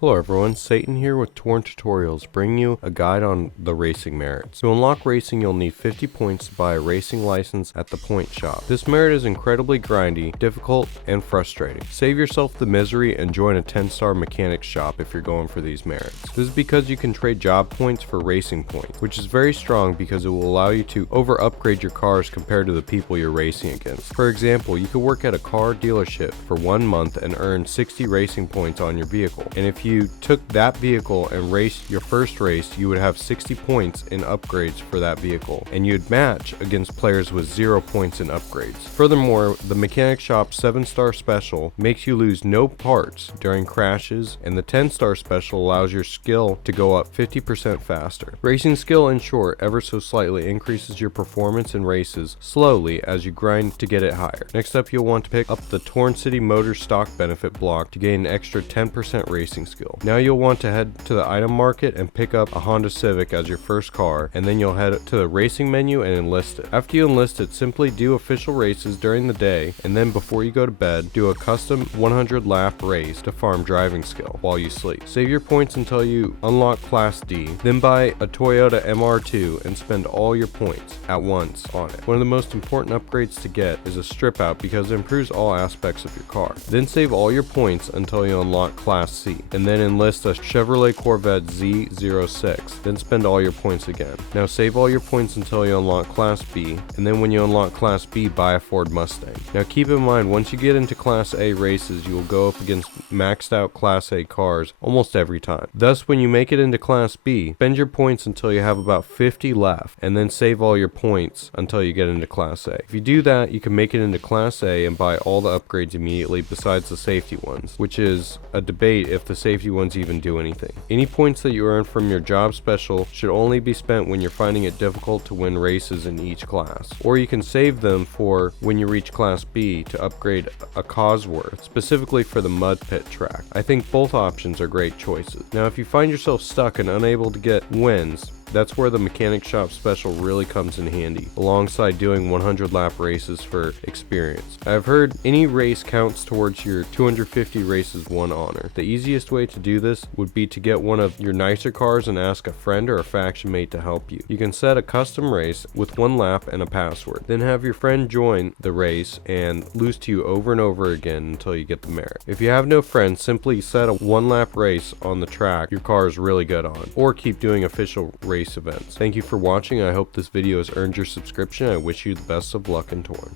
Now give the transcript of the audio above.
Hello everyone, Satan here with Torn Tutorials, bringing you a guide on the racing merits. To unlock racing, you'll need 50 points to buy a racing license at the point shop. This merit is incredibly grindy, difficult, and frustrating. Save yourself the misery and join a 10-star mechanics shop if you're going for these merits. This is because you can trade job points for racing points, which is very strong because it will allow you to over-upgrade your cars compared to the people you're racing against. For example, you could work at a car dealership for 1 month and earn 60 racing points on your vehicle, and if you took that vehicle and raced your first race, you would have 60 points in upgrades for that vehicle, and you'd match against players with 0 points in upgrades. Furthermore, the Mechanic Shop 7-star special makes you lose no parts during crashes, and the 10-star special allows your skill to go up 50% faster. Racing skill, in short, ever so slightly increases your performance in races slowly as you grind to get it higher. Next up, you'll want to pick up the Torn City Motors stock benefit block to gain an extra 10% racing skill. Now you'll want to head to the item market and pick up a Honda Civic as your first car, and then you'll head to the racing menu and enlist it. After you enlist it, simply do official races during the day, and then before you go to bed, do a custom 100 lap race to farm driving skill while you sleep. Save your points until you unlock Class D, then buy a Toyota MR2 and spend all your points at once on it. One of the most important upgrades to get is a strip out because it improves all aspects of your car. Then save all your points until you unlock Class C, and then enlist a Chevrolet Corvette Z06, then spend all your points again. Now save all your points until you unlock Class B, and then when you unlock Class B, buy a Ford Mustang. Now keep in mind, once you get into Class A races, you will go up against maxed out Class A cars almost every time. Thus, when you make it into Class B, spend your points until you have about 50 left, and then save all your points until you get into Class A. If you do that, you can make it into Class A and buy all the upgrades immediately besides the safety ones, which is a debate if the safety ones even do anything. Any points that you earn from your job special should only be spent when you're finding it difficult to win races in each class, or you can save them for when you reach Class B to upgrade a Cosworth, specifically for the mud pit track. I think both options are great choices. Now if you find yourself stuck and unable to get wins, that's where the Mechanic Shop special really comes in handy, alongside doing 100 lap races for experience. I've heard any race counts towards your 250 races won honor. The easiest way to do this would be to get one of your nicer cars and ask a friend or a faction mate to help you. You can set a custom race with 1 lap and a password, then have your friend join the race and lose to you over and over again until you get the merit. If you have no friends, simply set a 1 lap race on the track your car is really good on, or keep doing official race events. Thank you for watching. I hope this video has earned your subscription. I wish you the best of luck in Torn.